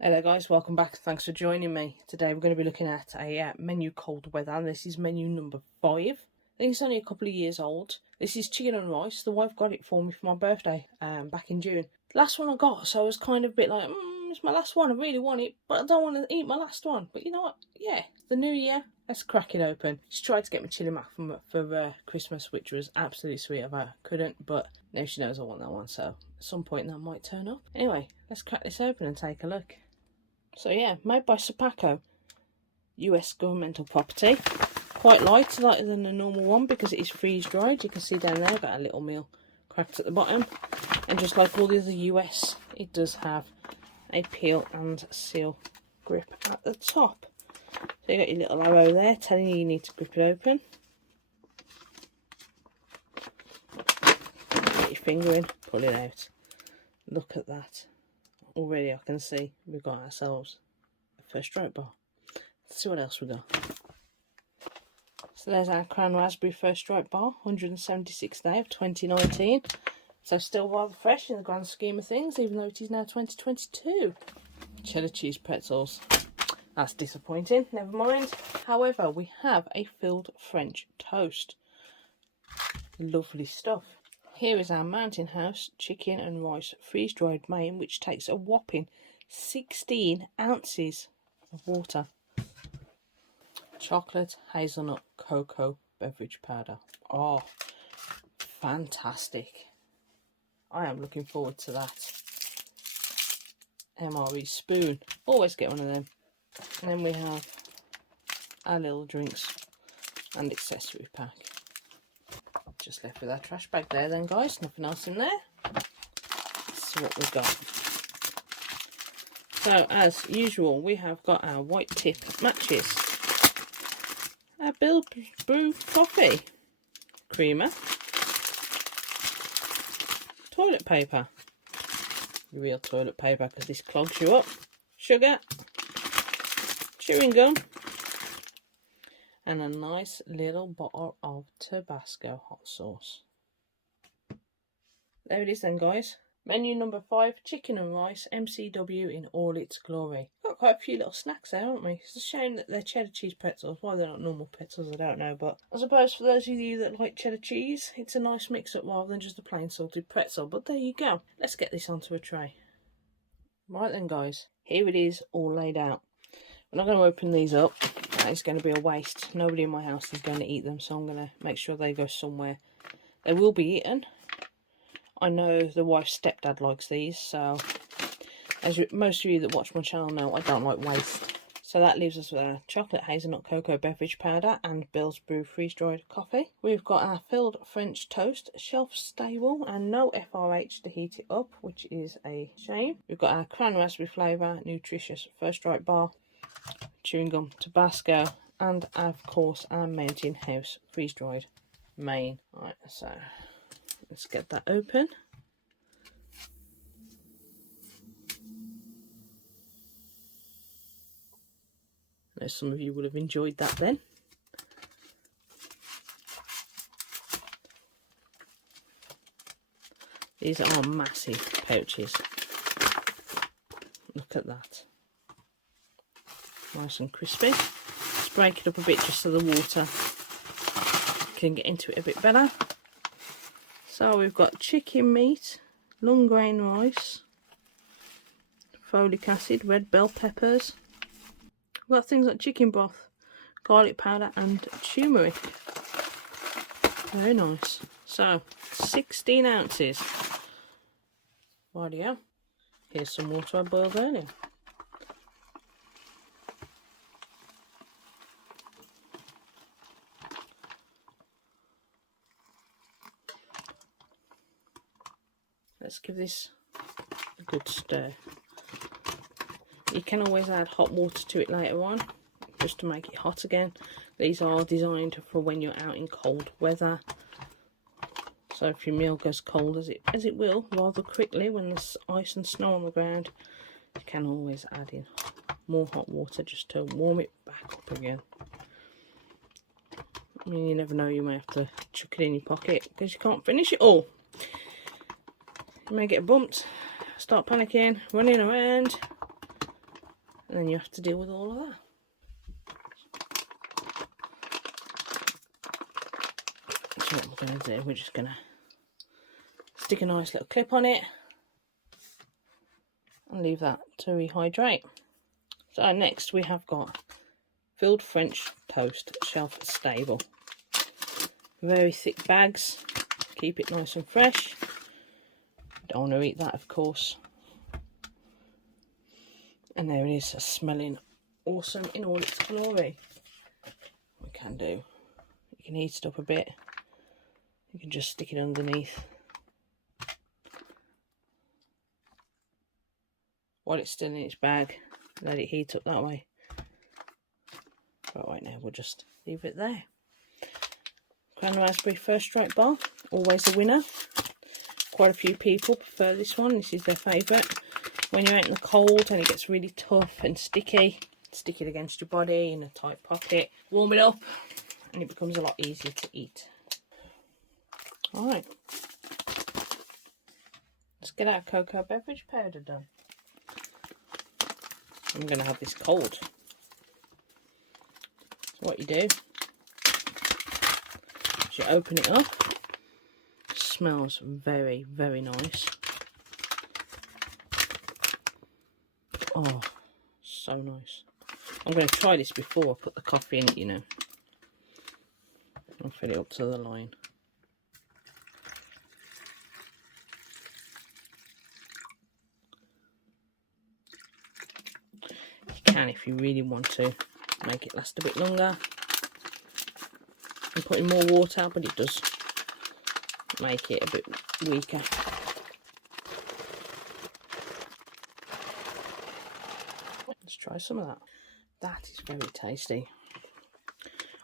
Hello guys, welcome back. Thanks for joining me. Today we're going to be looking at a menu cold weather. This is menu number 5. I think it's only a couple of years old. This is chicken and rice. The wife got it for me for my birthday back in June. Last one I got, so I was kind of a bit like, it's my last one. I really want it, but I don't want to eat my last one. But you know what? Yeah, the new year. Let's crack it open. She tried to get me chili mac for Christmas, which was absolutely sweet of her. Couldn't, but now she knows I want that one, so at some point that might turn up. Anyway, let's crack this open and take a look. So yeah, made by Sopaco, US governmental property. Quite lighter than the normal one because it is freeze dried. You can see down there I've got a little meal cracked at the bottom. And just like all the other US, it does have a peel and seal grip at the top. So you got your little arrow there telling you need to grip it open. Get your finger in, pull it out. Look at that. Already I can see we've got ourselves a first stripe bar. Let's see what else we got. So there's our Crown Raspberry first stripe bar, 176th day of 2019. So still rather fresh in the grand scheme of things, even though it is now 2022. Cheddar cheese pretzels. That's disappointing, never mind. However, we have a filled French toast. Lovely stuff. Here is our Mountain House chicken and rice freeze-dried main, which takes a whopping 16 ounces of water. Chocolate hazelnut cocoa beverage powder. Oh, fantastic. I am looking forward to that. MRE spoon. Always get one of them. And then we have our little drinks and accessory pack. Just left with our trash bag there then, guys. Nothing else in there. Let's see what we've got. So as usual, we have got our white tip matches, our Bill's Brew coffee creamer, toilet paper, real toilet paper because this clogs you up, sugar, chewing gum, and a nice little bottle of Tabasco hot sauce. There it is then, guys. Menu number 5, chicken and rice, MCW in all its glory. Got quite a few little snacks there, haven't we? It's a shame that they're cheddar cheese pretzels. Why they're not normal pretzels, I don't know. But I suppose for those of you that like cheddar cheese, it's a nice mix-up rather than just a plain salted pretzel. But there you go. Let's get this onto a tray. Right then, guys. Here it is, all laid out. We're not going to open these up. That is going to be a waste. Nobody in my house is going to eat them, so I'm going to make sure they go somewhere. They will be eaten. I know the wife's stepdad likes these, so as most of you that watch my channel know, I don't like waste. So that leaves us with our chocolate hazelnut cocoa beverage powder and Bill's Brew freeze-dried coffee. We've got our filled French toast, shelf stable and no FRH to heat it up, which is a shame. We've got our Crown Raspberry flavour, nutritious first stripe bar, chewing gum, Tabasco, and of course our Mountain House freeze-dried main. Right, so let's get that open. I know some of you would have enjoyed that then. These are massive pouches. Look at that. Nice and crispy. Let's break it up a bit just so the water can get into it a bit better. So we've got chicken meat, long grain rice, folic acid, red bell peppers. We've got things like chicken broth, garlic powder and turmeric. Very nice. So 16 ounces. Rightio. Here's some water I boiled earlier. Let's give this a good stir. You can always add hot water to it later on, just to make it hot again. These are designed for when you're out in cold weather. So if your meal goes cold, as it will rather quickly when there's ice and snow on the ground, you can always add in more hot water just to warm it back up again. I mean, you never know, you may have to chuck it in your pocket because you can't finish it all. You may get bumped, start panicking, running around, And then you have to deal with all of that. So what we're going to do, we're just going to stick a nice little clip on it and leave that to rehydrate. So next we have got filled French toast, shelf stable. Very thick bags, keep it nice and fresh. Don't want to eat that, of course. And there it is, smelling awesome in all its glory. What we can do, you can heat it up a bit. You can just stick it underneath while it's still in its bag. Let it heat up that way. But right now we'll just leave it there. Cran raspberry first strike bar, always a winner. Quite a few people prefer this one. This is their favourite. When you're out in the cold and it gets really tough and sticky, stick it against your body in a tight pocket, warm it up, and it becomes a lot easier to eat. Alright, let's get our cocoa beverage powder done. I'm going to have this cold. So what you do is you open it up. It smells very, very nice. Oh, so nice. I'm going to try this before I put the coffee in it, you know. I'll fill it up to the line. You can, if you really want to, make it last a bit longer. And put in more water, but it does make it a bit weaker. Let's try some of that. That is very tasty.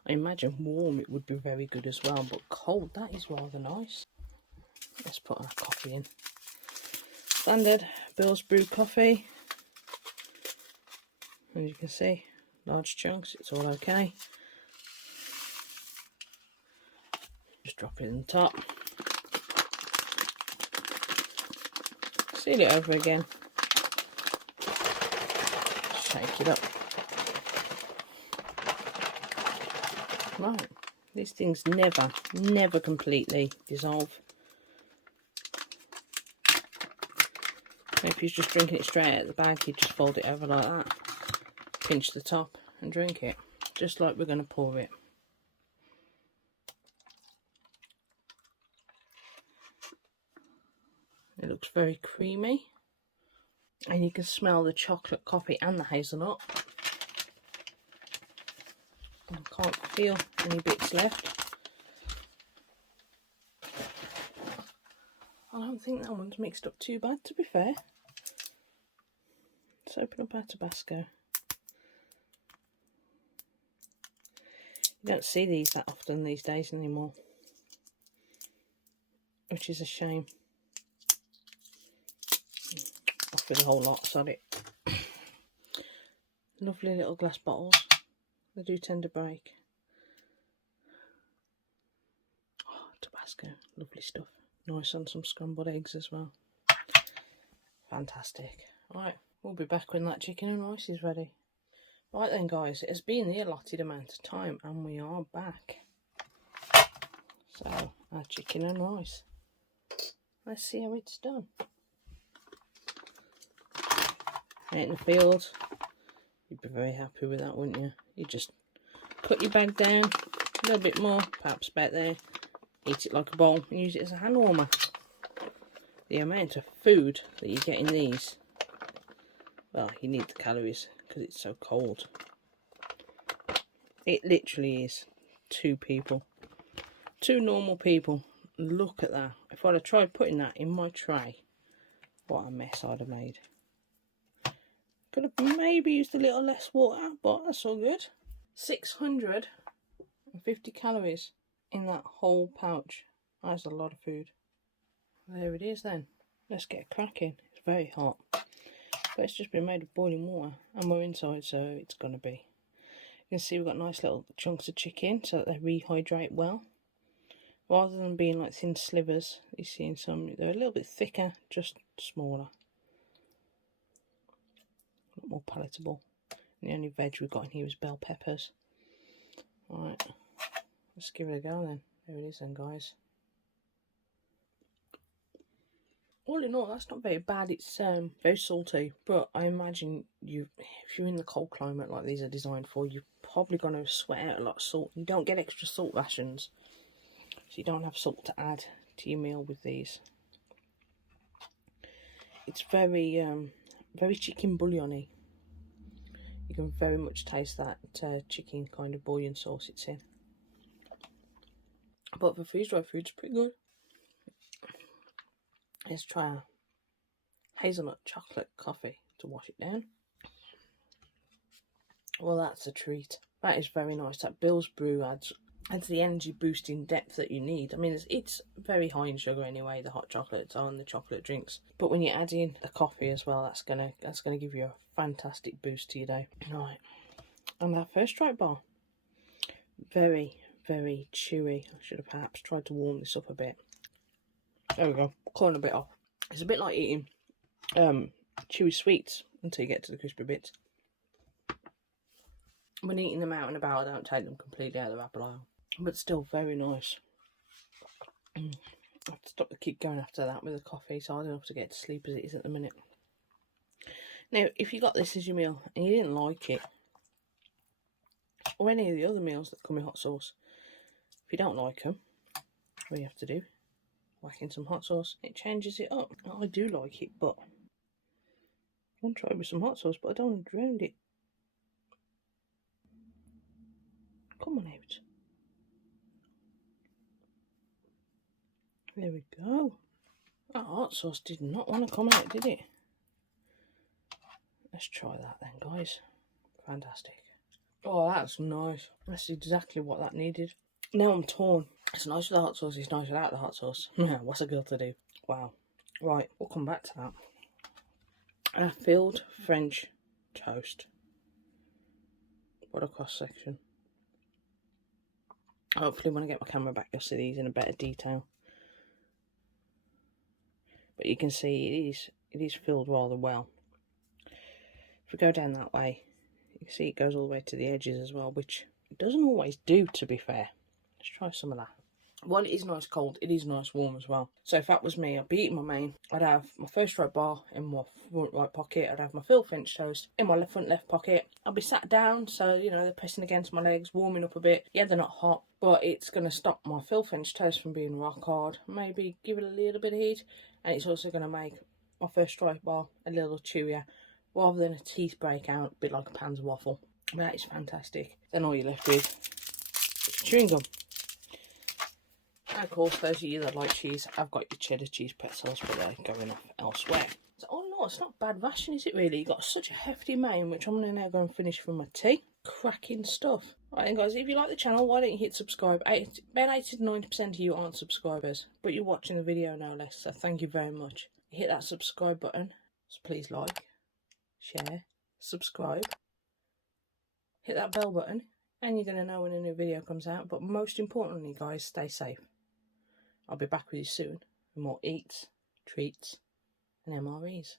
I imagine warm it would be very good as well, but cold, that is rather nice. Let's put our coffee in. Standard Bill's brewed coffee. As you can see, large chunks, it's all okay. Just drop it in the top. Seal it over again. Shake it up. Right, these things never completely dissolve. If you're just drinking it straight out of the bag, you just fold it over like that, pinch the top and drink it, just like we're going to pour it. It looks very creamy, and you can smell the chocolate, coffee and the hazelnut. I can't feel any bits left. I don't think that one's mixed up too bad, to be fair. Let's open up our Tabasco. You don't see these that often these days anymore, which is a shame. Off with a whole lot, sorry. Lovely little glass bottles. They do tend to break. Oh, Tabasco, lovely stuff. Nice on some scrambled eggs as well. Fantastic. Right, we'll be back when that chicken and rice is ready. Right then guys, it has been the allotted amount of time and we are back. So, our chicken and rice. Let's see how it's done. Out in the field, you'd be very happy with that, wouldn't you? You just cut your bag down a little bit more, perhaps about there, eat it like a bowl and use it as a hand warmer. The amount of food that you get in these, well, you need the calories because it's so cold. It literally is two people, two normal people. Look at that. If I'd have tried putting that in my tray, what a mess I'd have made. Could have maybe used a little less water, but that's all good. 650 calories in that whole pouch. That's a lot of food. There it is then. Let's get cracking. It's very hot, but it's just been made of boiling water and we're inside, so it's gonna be. You can see we've got nice little chunks of chicken so that they rehydrate well, rather than being like thin slivers you see in some. They're a little bit thicker, just smaller, a lot more palatable. The only veg we've got in here is bell peppers. Right, let's give it a go then. There it is then, guys. All in all, that's not very bad. It's very salty, but I imagine if you're in the cold climate like these are designed for, you're probably going to sweat out a lot of salt. You don't get extra salt rations, so you don't have salt to add to your meal with these. It's very very chicken bouillon-y. You can very much taste that chicken kind of bouillon sauce it's in. But for freeze-dried food, it's pretty good. Let's try a hazelnut chocolate coffee to wash it down. Well, that's a treat. That is very nice. That Bill's Brew adds the energy boosting depth that you need. I mean, it's very high in sugar anyway, the hot chocolates and the chocolate drinks. But when you add in the coffee as well, that's gonna give you a fantastic boost to your day. Right, and that first stripe bar, very, very chewy. I should have perhaps tried to warm this up a bit. There we go, corn a bit off. It's a bit like eating chewy sweets until you get to the crispy bits. When eating them out and about, I don't take them completely out of the wrapper aisle, but still very nice. I have to stop the kid going after that with the coffee, so I don't have to get to sleep as it is at the minute. Now, if you got this as your meal and you didn't like it, or any of the other meals that come in hot sauce, if you don't like them, what you have to do, whack in some hot sauce. It changes it up. I do like it, but I want to try it with some hot sauce, but I don't want to drown it. Come on out. There we go. That hot sauce did not want to come out, did it? Let's try that then, guys. Fantastic. Oh, that's nice. That's exactly what that needed. Now I'm torn. It's nice with the hot sauce, it's nice without the hot sauce. What's a girl to do? Wow. Right, we'll come back to that. A filled French toast. What a cross section. Hopefully when I get my camera back you'll see these in a better detail. But you can see it is filled rather well. If we go down that way, you can see it goes all the way to the edges as well, which it doesn't always do, to be fair. Let's try some of that. While it is nice cold, it is nice warm as well. So if that was me, I'd be eating my main. I'd have my first right bar in my front right pocket. I'd have my filled French toast in my front left pocket. I'll be sat down, so, you know, they're pressing against my legs, warming up a bit. Yeah, they're not hot, but it's going to stop my filled French toast from being rock hard. Maybe give it a little bit of heat. And it's also going to make my first right bar a little chewier, rather than a teeth breakout, a bit like a Pan's waffle. That is fantastic. Then all you're left with is chewing gum. And of course, those of you that like cheese, I've got your cheddar cheese pretzels, but they're going off elsewhere. So, oh no, it's not bad ration, is it really? You've got such a hefty main, which I'm going to now go and finish for my tea. Cracking stuff. Right then, guys, if you like the channel, why don't you hit subscribe? About 80 to 90% of you aren't subscribers, but you're watching the video no less, so thank you very much. Hit that subscribe button, so please like, share, subscribe. Hit that bell button, and you're going to know when a new video comes out. But most importantly, guys, stay safe. I'll be back with you soon for more eats, treats, and MREs.